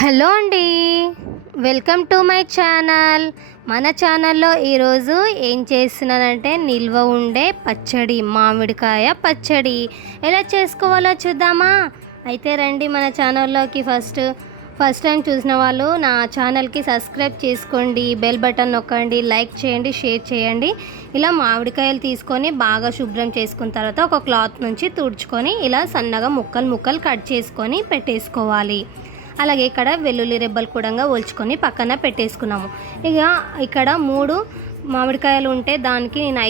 Hello అండి, welcome to my channel. మన ఛానల్లో ఈరోజు ఏం చేస్తున్నానంటే నిల్వ ఉండే పచ్చడి, మామిడికాయ పచ్చడి ఎలా చేసుకోవాలో చూద్దామా? అయితే రండి మన ఛానల్లోకి. ఫస్ట్ టైం చూసిన వాళ్ళు నా ఛానల్కి సబ్స్క్రైబ్ చేసుకోండి, బెల్ బటన్ నొక్కండి, లైక్ చేయండి, షేర్ చేయండి. ఇలా మామిడికాయలు తీసుకొని బాగా శుభ్రం చేసుకున్న తర్వాత ఒక క్లాత్ నుంచి తుడుచుకొని ఇలా సన్నగా ముక్కలు కట్ చేసుకొని పెట్టేసుకోవాలి. అలాగే ఇక్కడ వెల్లుల్లి రెబ్బలు కూడా ఒలుచుకొని పక్కన పెట్టేసుకున్నాము. ఇక్కడ 3 మామిడికాయలు ఉంటే దానికి నేను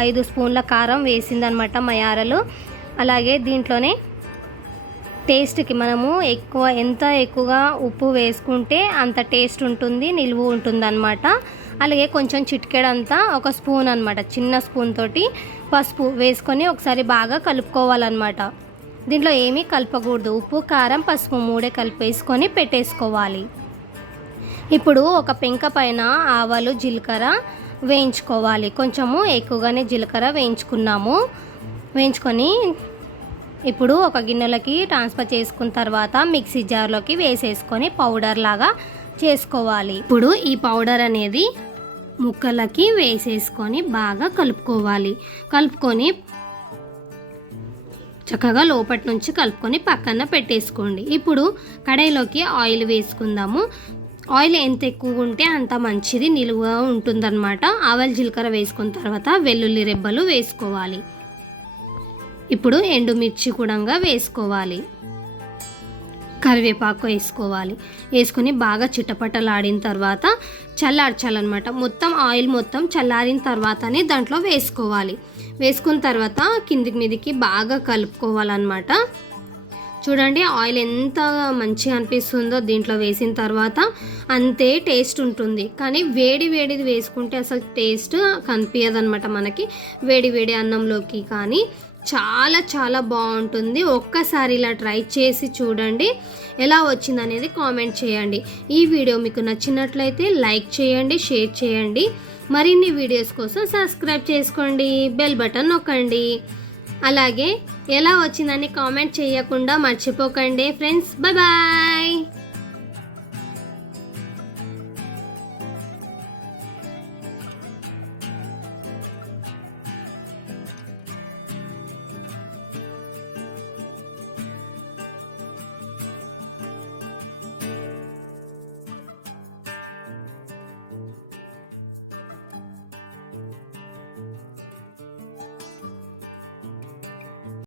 5 స్పూన్ల కారం వేసిందనమాట మయారలు. అలాగే దీంట్లోనే టేస్ట్కి మనము ఎంత ఎక్కువగా ఉప్పు వేసుకుంటే అంత టేస్ట్ ఉంటుంది, నిలువ ఉంటుందన్నమాట. అలాగే కొంచెం చిటికెడంతా ఒక స్పూన్ అనమాట, చిన్న స్పూన్ తోటి పసుపు వేసుకొని ఒకసారి బాగా కలుపుకోవాలన్నమాట. దీంట్లో ఏమీ కలపకూడదు, ఉప్పు కారం పసుపు 3 కలిపేసుకొని పెట్టేసుకోవాలి. ఇప్పుడు ఒక పెంక పైన ఆవాలు జీలకర్ర వేయించుకోవాలి. కొంచెము ఎక్కువగానే జీలకర్ర వేయించుకొని ఇప్పుడు ఒక గిన్నెలోకి ట్రాన్స్ఫర్ చేసుకున్న తర్వాత మిక్సీ జార్లోకి వేసేసుకొని పౌడర్ లాగా చేసుకోవాలి. ఇప్పుడు ఈ పౌడర్ అనేది ముక్కలకి వేసేసుకొని బాగా కలుపుకొని చక్కగా లోపటి నుంచి కలుపుకొని పక్కన పెట్టేసుకోండి. ఇప్పుడు కడాయిలోకి ఆయిల్ వేసుకుందాము. ఆయిల్ ఎంత ఎక్కువ ఉంటే అంత మంచిది, నిలువ ఉంటుందన్నమాట. ఆవాలు జీలకర్ర వేసుకున్న తర్వాత వెల్లుల్లి రెబ్బలు వేసుకోవాలి. ఇప్పుడు ఎండుమిర్చి కూడా వేసుకోవాలి, కరివేపాకు వేసుకొని బాగా చిటపటలాడిన తర్వాత చల్లార్చాలన్నమాట. ఆయిల్ మొత్తం చల్లారిన తర్వాతనే దాంట్లో వేసుకున్న తర్వాత కిందికి మీదికి బాగా కలుపుకోవాలన్నమాట. చూడండి ఆయిల్ ఎంత మంచిగా అనిపిస్తుందో దీంట్లో వేసిన తర్వాత, అంతే టేస్ట్ ఉంటుంది. కానీ వేడిది వేసుకుంటే అసలు టేస్ట్ కనిపించదన్నమాట మనకి. వేడి అన్నంలోకి కానీ చాలా బాగుంటుంది. ఒక్కసారి ఇలా ట్రై చేసి చూడండి, ఎలా వచ్చిందనేది కామెంట్ చేయండి. ఈ వీడియో మీకు నచ్చినట్లయితే లైక్ చేయండి, షేర్ చేయండి. మరిన్ని వీడియోస్ కోసం సబ్స్క్రైబ్ చేసుకోండి, బెల్ బటన్ నొక్కండి. అలాగే ఎలా వచ్చిందని కామెంట్ చేయకుండా మర్చిపోకండి ఫ్రెండ్స్. బాయ్.